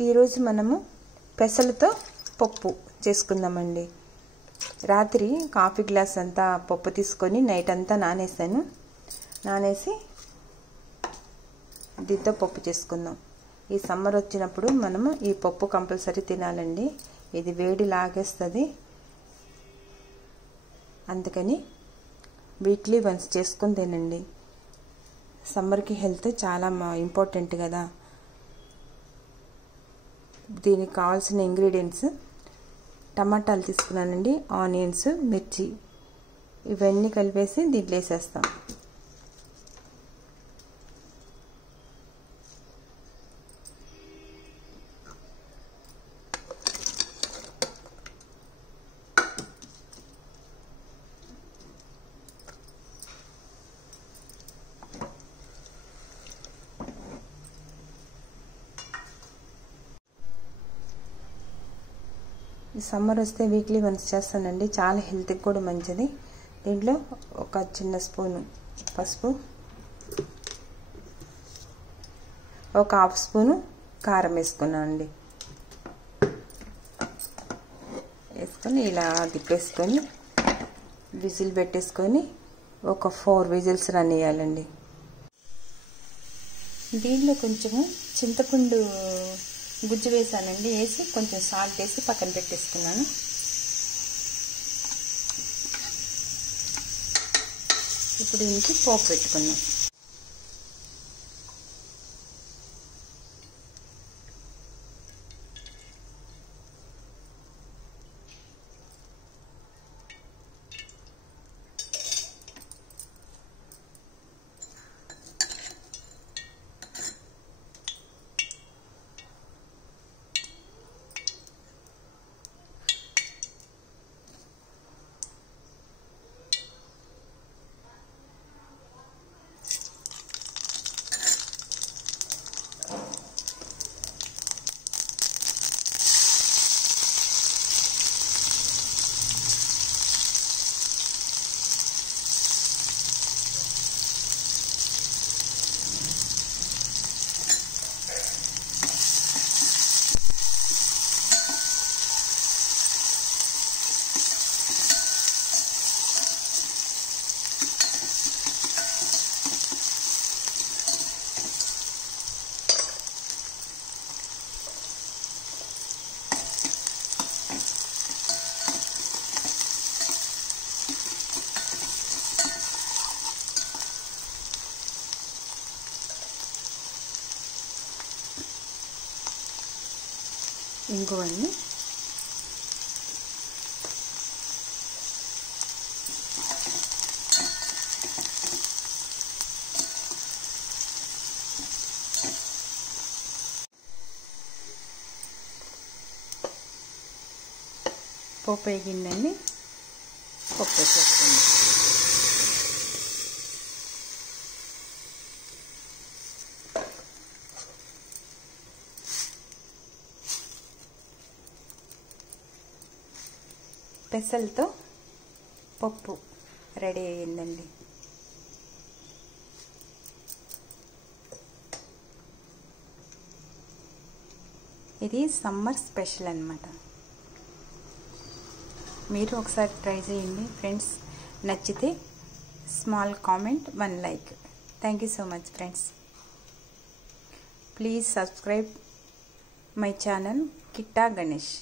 ఈరోజు మనము పెసలతో పప్పు చేసుకుందామండి. రాత్రి కాఫీ గ్లాస్ అంతా పప్పు తీసుకొని నైట్ అంతా నానేసి దీంతో పప్పు చేసుకుందాం. ఈ సమ్మర్ వచ్చినప్పుడు మనము ఈ పప్పు కంపల్సరీ తినాలండి. ఇది వేడి లాగేస్తుంది, అందుకని వీక్లీ వన్స్ చేసుకొని తినండి. సమ్మర్కి హెల్త్ చాలా ఇంపార్టెంట్ కదా. దీనికి కావాల్సిన ఇంగ్రీడియంట్స్ టమాటాలు తీసుకున్నానండి, ఆనియన్స్, మిర్చి ఇవన్నీ కలిపేసి దీంట్లో వేసేస్తాం. ఈ సమ్మర్ వస్తే వీక్లీ వన్స్ చేస్తానండి, చాలా హెల్త్కి కూడా మంచిది. దీంట్లో ఒక చిన్న స్పూను పసుపు, ఒక హాఫ్ స్పూను కారం వేసుకున్నానండి. వేసుకొని ఇలా తిప్పేసుకొని విజిల్ పెట్టేసుకొని ఒక 4 విజిల్స్ రన్ చేయాలండి. దీంట్లో కొంచెము చింతపండు గుజ్జు వేసానండి, వేసి కొంచెం సాల్ట్ వేసి పక్కన పెట్టేసుకున్నాను. ఇప్పుడు దీనికి పోపు పెట్టుకున్నాం. ఇంగువని పోపు వేగిందని పప్పు వేసేస్తుంది. పెసలతో పప్పు రెడీ అయ్యిందండి. ఇది సమ్మర్ స్పెషల్ అన్నమాట. మీరు ఒకసారి ట్రై చేయండి ఫ్రెండ్స్. నచ్చితే small comment, 1 like. Thank you so much friends. Please subscribe my channel Kitta Ganesh.